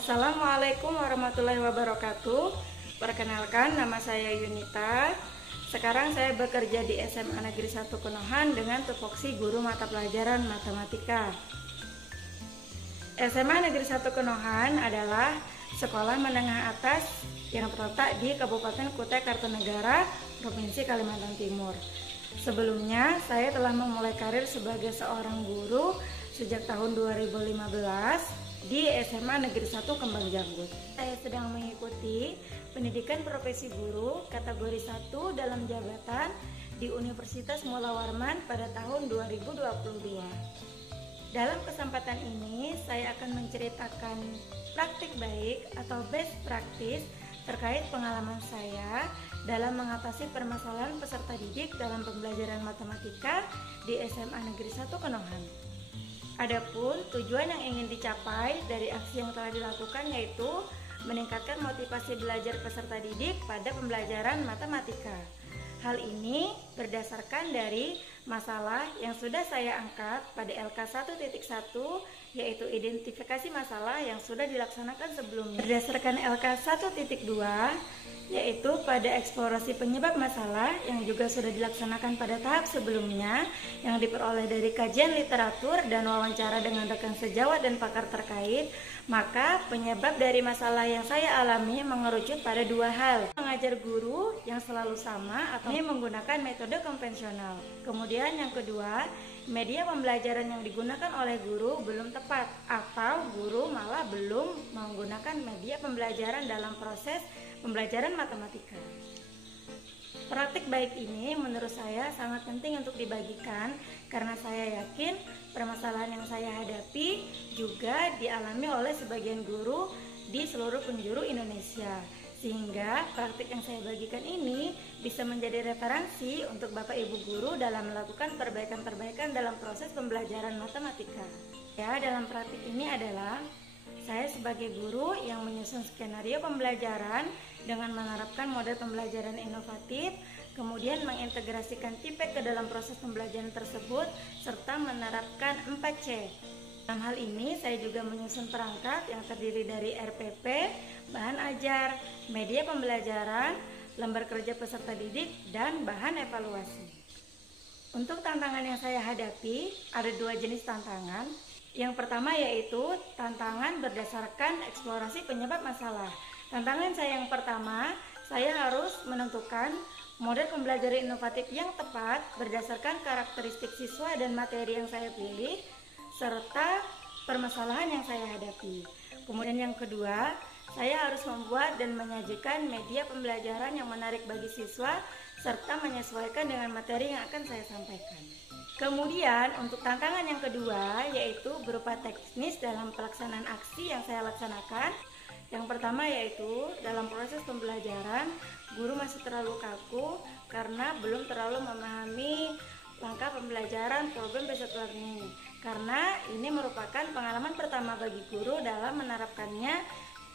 Assalamualaikum warahmatullahi wabarakatuh. Perkenalkan, nama saya Yunita. Sekarang saya bekerja di SMA Negeri 1 Konohan dengan tupoksi guru mata pelajaran matematika. SMA Negeri 1 Konohan adalah sekolah menengah atas yang terletak di Kabupaten Kutai Kartanegara, Provinsi Kalimantan Timur. Sebelumnya, saya telah memulai karir sebagai seorang guru sejak tahun 2015 di SMA Negeri 1 Kembang Janggut. Saya sedang mengikuti pendidikan profesi guru kategori 1 dalam jabatan di Universitas Mula Warman pada tahun 2022. Dalam kesempatan ini, saya akan menceritakan praktik baik atau best practice terkait pengalaman saya dalam mengatasi permasalahan peserta didik dalam pembelajaran matematika di SMA Negeri 1 Konohan. Adapun tujuan yang ingin dicapai dari aksi yang telah dilakukan yaitu meningkatkan motivasi belajar peserta didik pada pembelajaran matematika. Hal ini berdasarkan dari masalah yang sudah saya angkat pada LK 1.1, yaitu identifikasi masalah yang sudah dilaksanakan sebelumnya. Berdasarkan LK 1.2, yaitu pada eksplorasi penyebab masalah yang juga sudah dilaksanakan pada tahap sebelumnya, yang diperoleh dari kajian literatur dan wawancara dengan rekan sejawat dan pakar terkait. Maka penyebab dari masalah yang saya alami mengerucut pada dua hal: mengajar guru yang selalu sama atau menggunakan metode konvensional. Kemudian yang kedua, media pembelajaran yang digunakan oleh guru belum tepat atau guru malah belum menggunakan media pembelajaran dalam proses pembelajaran matematika. Praktik baik ini menurut saya sangat penting untuk dibagikan karena saya yakin permasalahan yang saya hadapi juga dialami oleh sebagian guru di seluruh penjuru Indonesia. Sehingga praktik yang saya bagikan ini bisa menjadi referensi untuk Bapak Ibu guru dalam melakukan perbaikan-perbaikan dalam proses pembelajaran matematika. Ya, dalam praktik ini adalah saya sebagai guru yang menyusun skenario pembelajaran dengan menerapkan model pembelajaran inovatif, kemudian mengintegrasikan TIPEK ke dalam proses pembelajaran tersebut, serta menerapkan 4C. Dalam hal ini, saya juga menyusun perangkat yang terdiri dari RPP, bahan ajar, media pembelajaran, lembar kerja peserta didik, dan bahan evaluasi. Untuk tantangan yang saya hadapi, ada dua jenis tantangan. Yang pertama yaitu tantangan berdasarkan eksplorasi penyebab masalah. Tantangan saya yang pertama, saya harus menentukan model pembelajaran inovatif yang tepat berdasarkan karakteristik siswa dan materi yang saya pilih, serta permasalahan yang saya hadapi. Kemudian yang kedua, saya harus membuat dan menyajikan media pembelajaran yang menarik bagi siswa, serta menyesuaikan dengan materi yang akan saya sampaikan. Kemudian untuk tantangan yang kedua yaitu berupa teknis dalam pelaksanaan aksi yang saya laksanakan. Yang pertama yaitu dalam proses pembelajaran guru masih terlalu kaku karena belum terlalu memahami langkah pembelajaran problem based learning, karena ini merupakan pengalaman pertama bagi guru dalam menerapkannya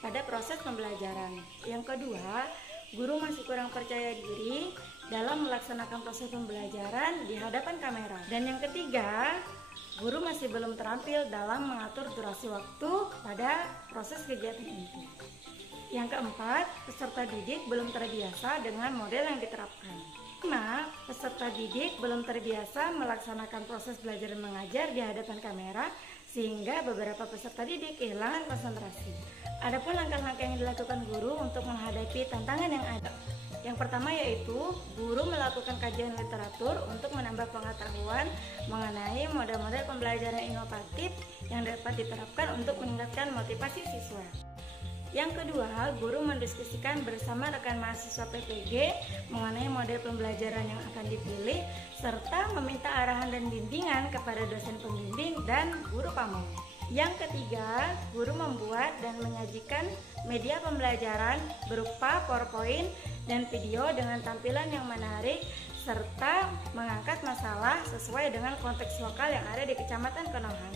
pada proses pembelajaran. Yang kedua, guru masih kurang percaya diri dalam melaksanakan proses pembelajaran di hadapan kamera. Dan yang ketiga, guru masih belum terampil dalam mengatur durasi waktu pada proses kegiatan inti. Yang keempat, peserta didik belum terbiasa dengan model yang diterapkan. Karena peserta didik belum terbiasa melaksanakan proses belajar dan mengajar di hadapan kamera, sehingga beberapa peserta didik kehilangan konsentrasi. Adapun langkah-langkah yang dilakukan guru untuk menghadapi tantangan yang ada. Yang pertama yaitu guru melakukan kajian literatur untuk menambah pengetahuan mengenai model-model pembelajaran inovatif yang dapat diterapkan untuk meningkatkan motivasi siswa. Yang kedua, guru mendiskusikan bersama rekan mahasiswa PPG mengenai model pembelajaran yang akan dipilih, serta meminta arahan dan bimbingan kepada dosen pembimbing dan guru pamong. Yang ketiga, guru membuat dan menyajikan media pembelajaran berupa PowerPoint dan video dengan tampilan yang menarik, serta mengangkat masalah sesuai dengan konteks lokal yang ada di Kecamatan Konohan.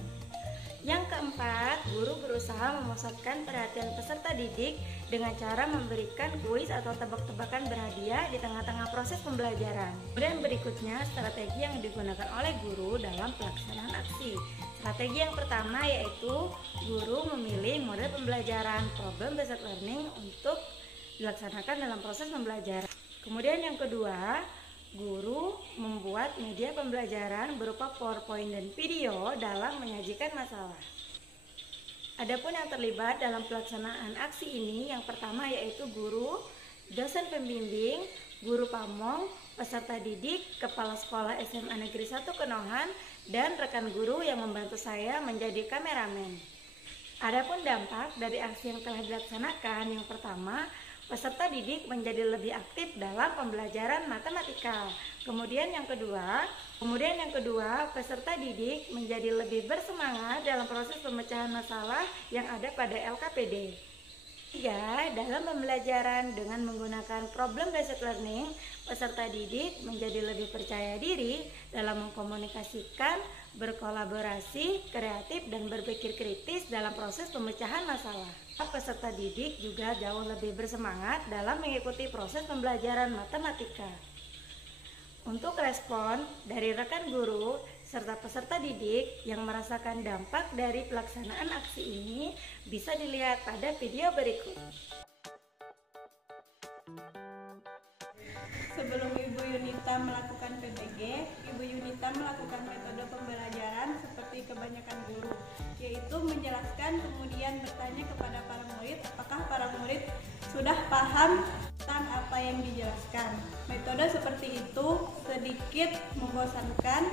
Yang keempat, guru berusaha memusatkan perhatian peserta didik dengan cara memberikan kuis atau tebak-tebakan berhadiah di tengah-tengah proses pembelajaran. Kemudian berikutnya, strategi yang digunakan oleh guru dalam pelaksanaan aksi. Strategi yang pertama yaitu guru memilih model pembelajaran problem based learning untuk dilaksanakan dalam proses pembelajaran. Kemudian yang kedua, guru membuat media pembelajaran berupa PowerPoint dan video dalam menyajikan masalah. Adapun yang terlibat dalam pelaksanaan aksi ini, yang pertama yaitu guru, dosen pembimbing, guru pamong, peserta didik, kepala sekolah SMA Negeri 1 Kenohan, dan rekan guru yang membantu saya menjadi kameramen. Adapun dampak dari aksi yang telah dilaksanakan, yang pertama, peserta didik menjadi lebih aktif dalam pembelajaran matematika. Kemudian yang kedua, peserta didik menjadi lebih bersemangat dalam proses pemecahan masalah yang ada pada LKPD. Ketiga, dalam pembelajaran dengan menggunakan problem based learning, peserta didik menjadi lebih percaya diri dalam mengkomunikasikan, berkolaborasi, kreatif, dan berpikir kritis dalam proses pemecahan masalah. Peserta didik juga jauh lebih bersemangat dalam mengikuti proses pembelajaran matematika. Untuk respon dari rekan guru serta peserta didik yang merasakan dampak dari pelaksanaan aksi ini bisa dilihat pada video berikut. Sebelum Ibu Yunita melakukan PBG, Ibu Yunita melakukan metode pembelajaran seperti kebanyakan guru, yaitu menjelaskan kemudian bertanya kepada para murid apakah para murid sudah paham tentang apa yang dijelaskan. Metode seperti itu sedikit membosankan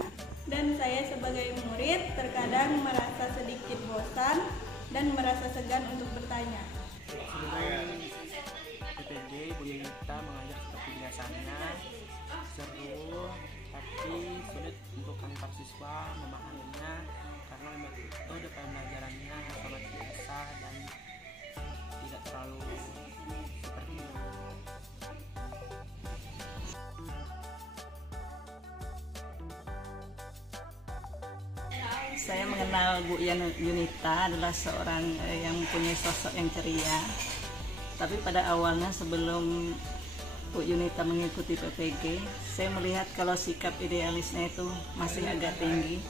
dan saya sebagai murid terkadang merasa sedikit bosan dan merasa segan untuk bertanya. PPG Bu Yunita mengajar seperti biasanya, seru tapi sulit untuk antar siswa memahaminya karena metode pembelajarannya sangat biasa dan tidak terlalu seperti itu. Saya mengenal Bu Yunita adalah seorang yang punya sosok yang ceria. Tapi pada awalnya sebelum Bu Yunita mengikuti PPG, saya melihat kalau sikap idealisnya itu masih agak tinggi.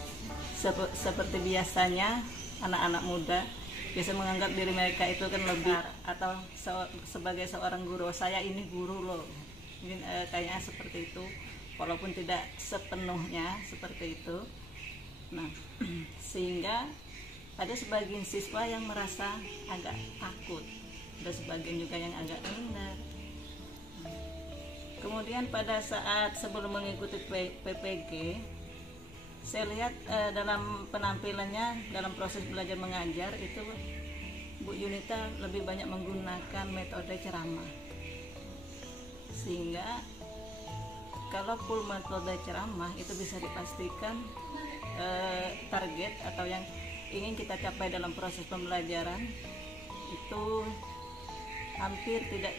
Seperti biasanya anak-anak muda biasa menganggap diri mereka itu kan lebih atau sebagai seorang guru, saya ini guru loh. Mungkin kayaknya seperti itu, walaupun tidak sepenuhnya seperti itu. Nah, sehingga ada sebagian siswa yang merasa agak takut, ada sebagian juga yang agak minder. Kemudian pada saat sebelum mengikuti PPG, saya lihat dalam penampilannya dalam proses belajar mengajar itu Bu Yunita lebih banyak menggunakan metode ceramah, sehingga kalau full metode ceramah itu bisa dipastikan target atau yang ingin kita capai dalam proses pembelajaran itu hampir tidak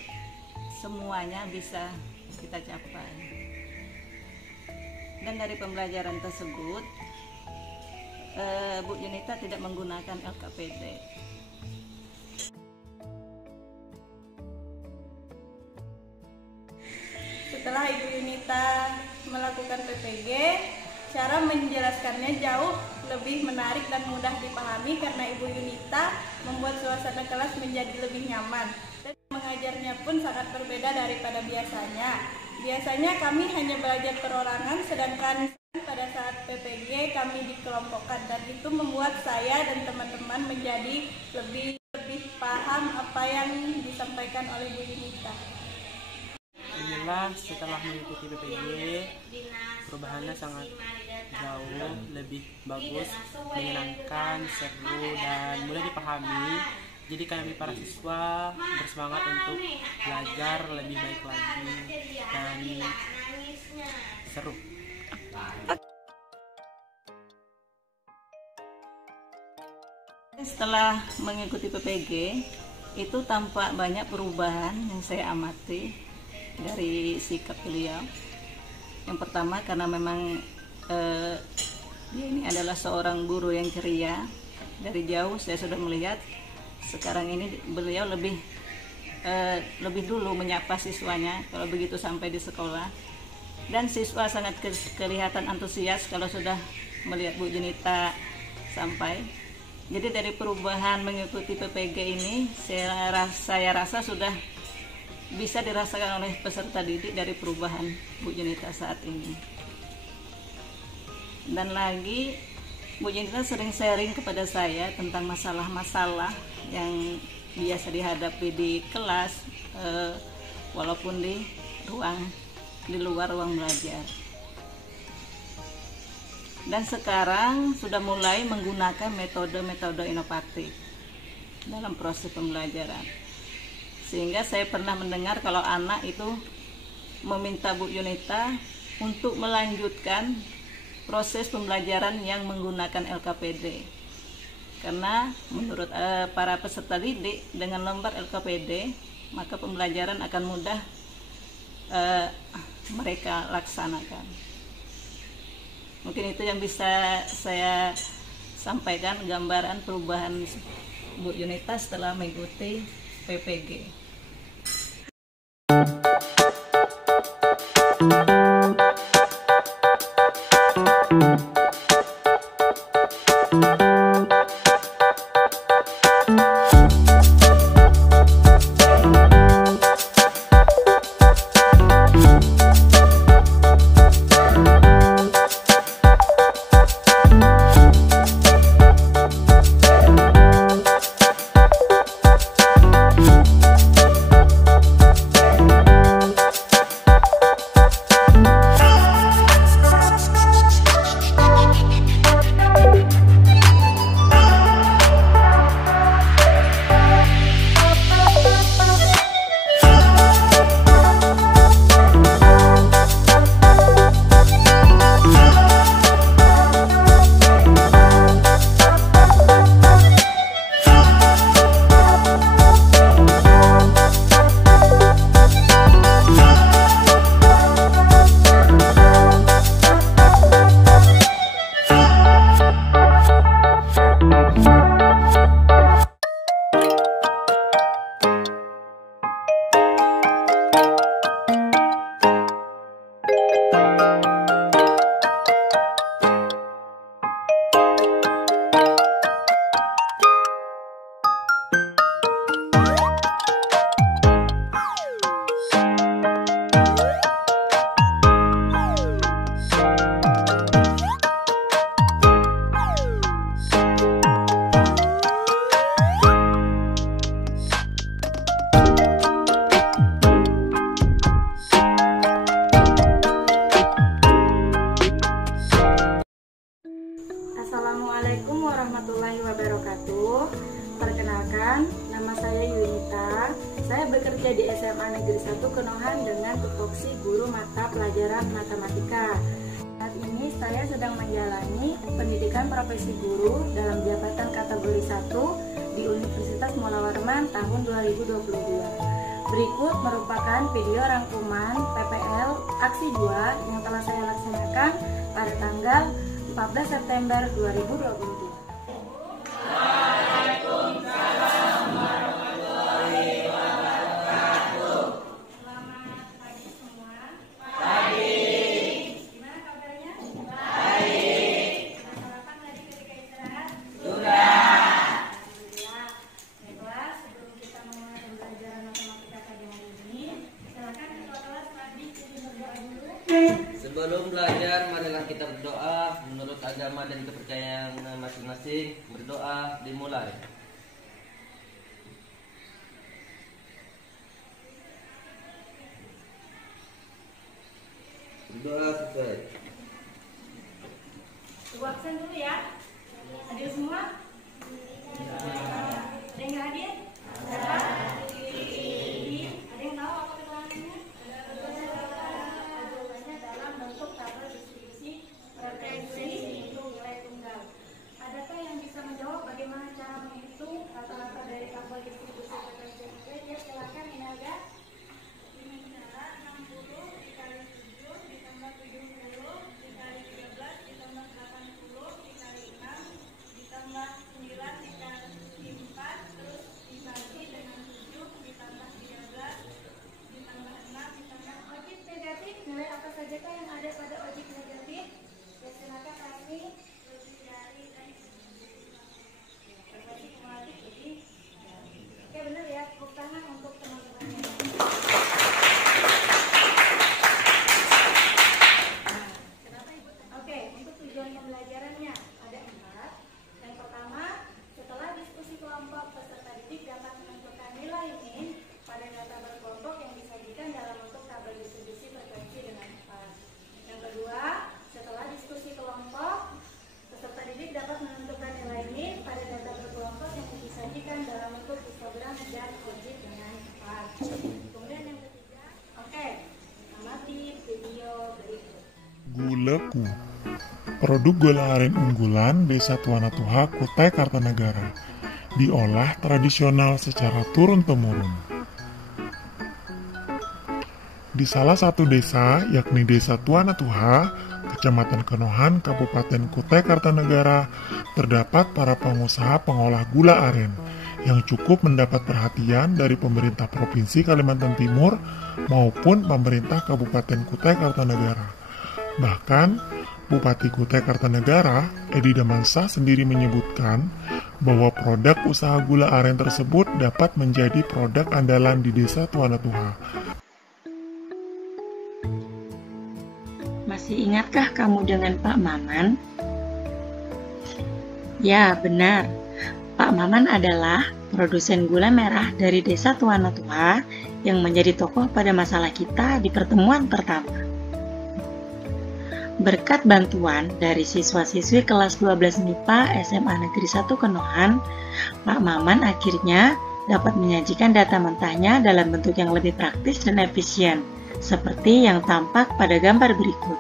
semuanya bisa kita capai. Dan dari pembelajaran tersebut Bu Yunita tidak menggunakan LKPD. Setelah Ibu Yunita melakukan PPG, cara menjelaskannya jauh lebih menarik dan mudah dipahami karena Ibu Yunita membuat suasana kelas menjadi lebih nyaman. Dan mengajarnya pun sangat berbeda daripada biasanya. Biasanya kami hanya belajar perorangan, sedangkan pada saat PPG kami dikelompokkan, dan itu membuat saya dan teman-teman menjadi lebih paham apa yang disampaikan oleh Bu Yunita. Inilah setelah mengikuti PPG, perubahannya sangat jauh lebih bagus, menyenangkan, seru, dan mudah dipahami. Jadi kami para siswa bersemangat untuk belajar lebih baik lagi dan seru. Setelah mengikuti PPG, itu tampak banyak perubahan yang saya amati dari sikap beliau. Yang pertama karena memang dia ini adalah seorang guru yang ceria, dari jauh saya sudah melihat sekarang ini beliau lebih dulu menyapa siswanya kalau begitu sampai di sekolah, dan siswa sangat kelihatan antusias kalau sudah melihat Bu Yunita sampai. Jadi dari perubahan mengikuti PPG ini saya rasa sudah bisa dirasakan oleh peserta didik dari perubahan Bu Yunita saat ini. Dan lagi Bu Yunita sering sharing kepada saya tentang masalah-masalah yang biasa dihadapi di kelas, walaupun di luar ruang belajar. Dan sekarang sudah mulai menggunakan metode-metode inovatif dalam proses pembelajaran. Sehingga saya pernah mendengar kalau anak itu meminta Bu Yunita untuk melanjutkan proses pembelajaran yang menggunakan LKPD. Karena menurut para peserta didik, dengan lembar LKPD, maka pembelajaran akan mudah mereka laksanakan. Mungkin itu yang bisa saya sampaikan, gambaran perubahan Bu Yunita setelah mengikuti PPG. Assalamualaikum warahmatullahi wabarakatuh. Perkenalkan, nama saya Yunita. Saya bekerja di SMA Negeri 1 Kenohan dengan tupoksi guru mata pelajaran matematika. Saat ini saya sedang menjalani pendidikan profesi guru dalam jabatan kategori 1 di Universitas Mula Warman tahun 2022. Berikut merupakan video rangkuman PPL Aksi 2 yang telah saya laksanakan pada tanggal 14 September 2022. Waalaikumsalam warahmatullahi wabarakatuh. Selamat pagi semua. Pagi. Gimana kabarnya? Baik. Sudah sarapan tadi ketika istirahat? Sudah. Alhamdulillah. Baiklah, sebelum kita memulai pembelajaran matematika pagi hari ini, silakan ketua kelas tadi izin berdoa dulu. Sebelum belajar, marilah kita berdoa menurut agama dan kepercayaan masing-masing. Berdoa dimulai. Berdoa selesai. Ibu absen dulu ya. Hadir semua? Ada yang nggak hadir? Siapa? Ada yang tahu apa keterangannya? Jawabannya dalam bentuk tabel distribusi frekuensi untuk nilai tunggal. Adakah yang bisa menjawab bagaimana cara menghitung rata-rata dari tabel distribusi frekuensi itu? Ya, silakan Inaga. Dengan cara 60 dikali 7 ditambah 70 dikali 13 ditambah 80 dikali 6 ditambah 9 Aku, produk gula aren unggulan Desa Tuana Tuha, Kutai Kartanegara, diolah tradisional secara turun-temurun. Di salah satu desa, yakni Desa Tuana Tuha, Kecamatan Kenohan, Kabupaten Kutai Kartanegara, terdapat para pengusaha pengolah gula aren yang cukup mendapat perhatian dari pemerintah Provinsi Kalimantan Timur maupun pemerintah Kabupaten Kutai Kartanegara. Bahkan, Bupati Kutai Kartanegara, Edi Damansyah sendiri menyebutkan bahwa produk usaha gula aren tersebut dapat menjadi produk andalan di Desa Tuana Tuha. Masih ingatkah kamu dengan Pak Maman? Ya, benar. Pak Maman adalah produsen gula merah dari Desa Tuana Tuha yang menjadi tokoh pada masalah kita di pertemuan pertama. Berkat bantuan dari siswa-siswi kelas 12 MIPA SMA Negeri 1 Kenohan, Pak Maman akhirnya dapat menyajikan data mentahnya dalam bentuk yang lebih praktis dan efisien, seperti yang tampak pada gambar berikut.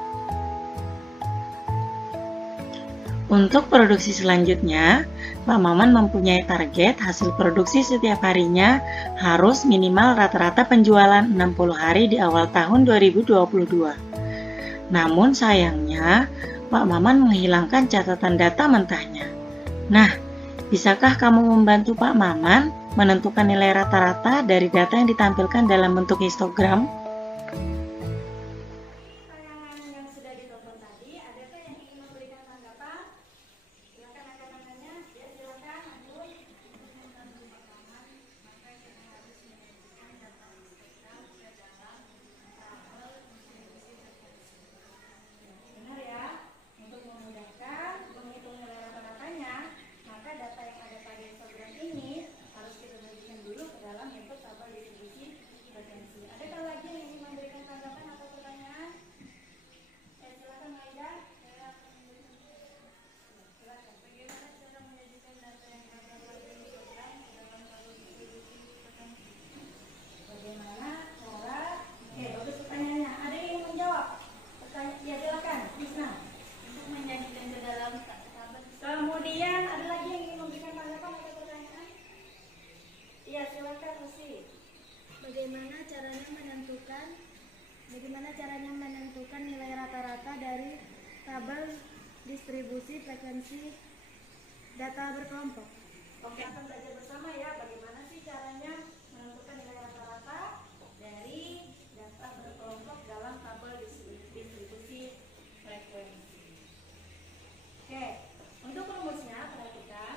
Untuk produksi selanjutnya, Pak Maman mempunyai target hasil produksi setiap harinya harus minimal rata-rata penjualan 60 hari di awal tahun 2022. Namun sayangnya, Pak Maman menghilangkan catatan data mentahnya. Nah, bisakah kamu membantu Pak Maman menentukan nilai rata-rata dari data yang ditampilkan dalam bentuk histogram? Bagaimana caranya menentukan nilai rata-rata dari tabel distribusi frekuensi data berkelompok? Oke, akan belajar bersama ya bagaimana sih caranya menentukan nilai rata-rata dari data berkelompok dalam tabel distribusi frekuensi. Oke, untuk rumusnya perhatikan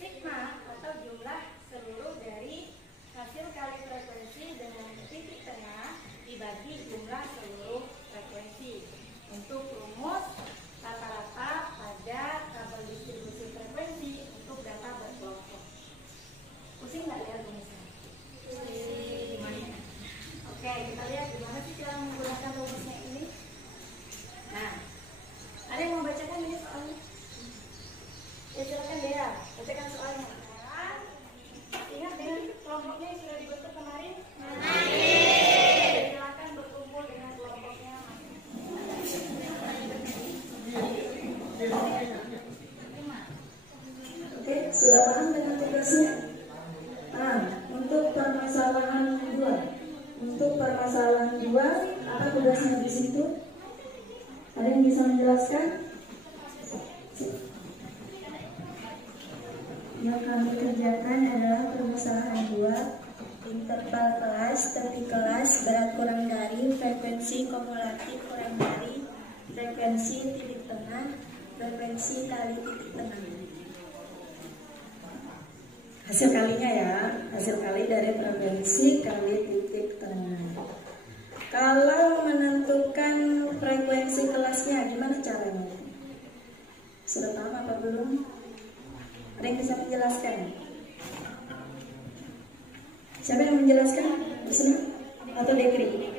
sigma atau jumlah seluruh dari hasil kali frekuensi dengan titik tengah dibagi jumlah seluruh frekuensi. Untuk rumus rata-rata pada tabel distribusi frekuensi untuk data berkelompok. Pusing nggak lihat rumusnya? Oke, kita lihat gimana sih cara menggunakan rumusnya ini. Nah, ada yang mau bacakan ini soalnya? Ya silakan Dea, bacakan soalnya. Ingat dengan kelompoknya yang sudah dibentuk kemarin? Silakan berkumpul dengan kelompoknya. Oke, sudah paham dengan tugasnya? Nah, untuk permasalahan 2. Untuk permasalahan 2, apa tugasnya di situ? Ada yang bisa menjelaskan? Yang kami kerjakan adalah permasalahan 2, interval kelas, tepi kelas, berat kurang dari, frekuensi kumulatif kurang dari, frekuensi titik tengah, frekuensi kali titik tengah. Hasil kalinya ya, hasil kali dari frekuensi kali titik tengah. Kalau menentukan frekuensi kelasnya, gimana caranya? Sudah paham apa belum? Ada yang bisa menjelaskan? Siapa yang menjelaskan? Di sini? Atau Dekri?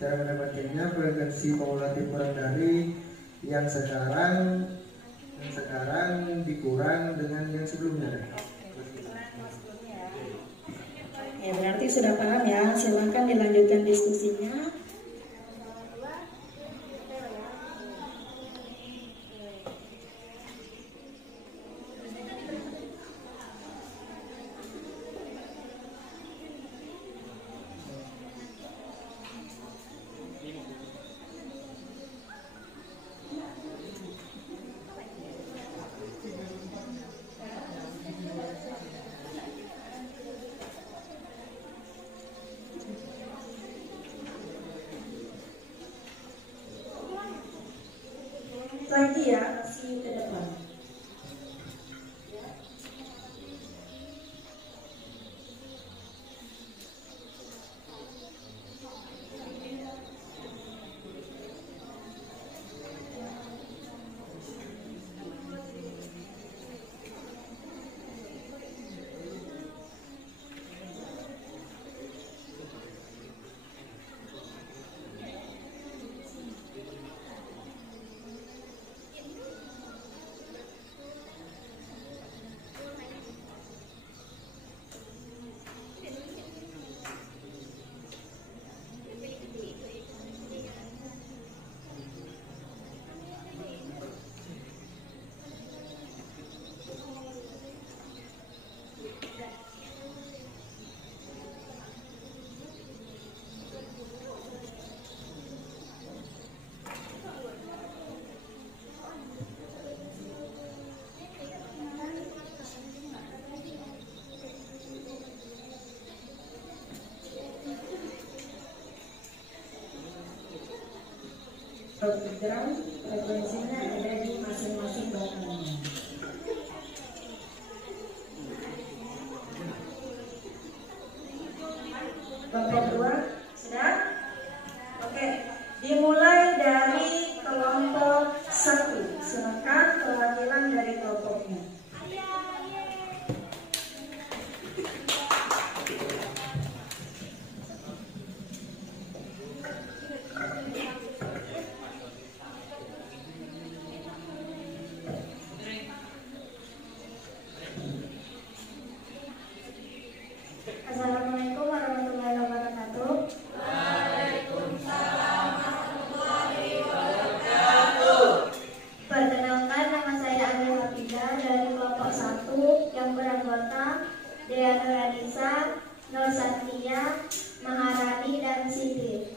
Cara mendapatkannya frekuensi kumulatif kurang dari yang sekarang sekarang dikurang dengan yang sebelumnya. Ya, berarti sudah paham ya. Silakan dilanjutkan diskusinya. Lagi ya, masih ke depan. Program frekuensinya ada di masing-masing batangnya. Bapak dua, sudah? Oke, dimulai dari kelompok 1. Silakan perwakilan dari kelompoknya. Assalamualaikum warahmatullahi wabarakatuh. Waalaikumsalam warahmatullahi wabarakatuh. Perkenalkan, nama saya Ade Hafidah dari kelompok 1 yang beranggota Dea Nuranisa, Nur Satria, Maharani, dan Siti.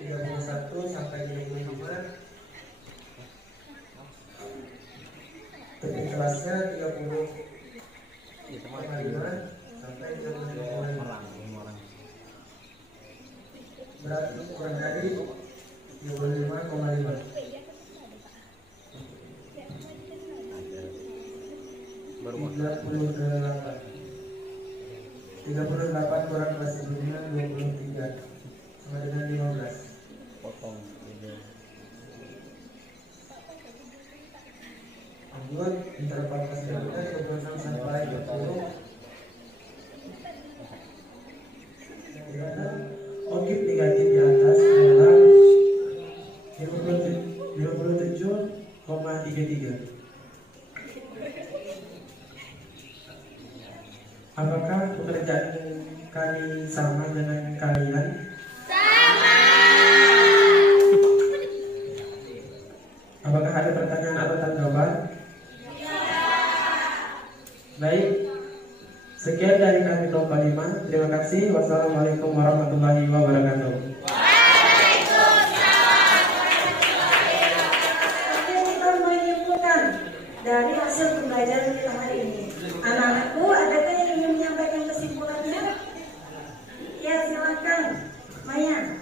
31 sampai 35. Topik kelasnya 30. Sampai 35. Berarti kurang dari 25,5. 38 kurang kelas sebelumnya 23 sama dengan 15. Potong. Lanjut, interval kelas sebelumnya 26 sampai 20. Objek negatif di atas adalah 57,33. Apakah pekerjaan kami sama dengan kalian? Sama. Apakah ada pertanyaan atau tanggapan? Ya. Baik. Sekian dari kami kelompok 5. Terima kasih. Wassalamualaikum warahmatullahi wabarakatuh. Kita menyimpulkan dari hasil pembelajaran kita hari ini. Anak-anakku, adakah yang ingin menyampaikan kesimpulannya? Ya, silakan, Maya.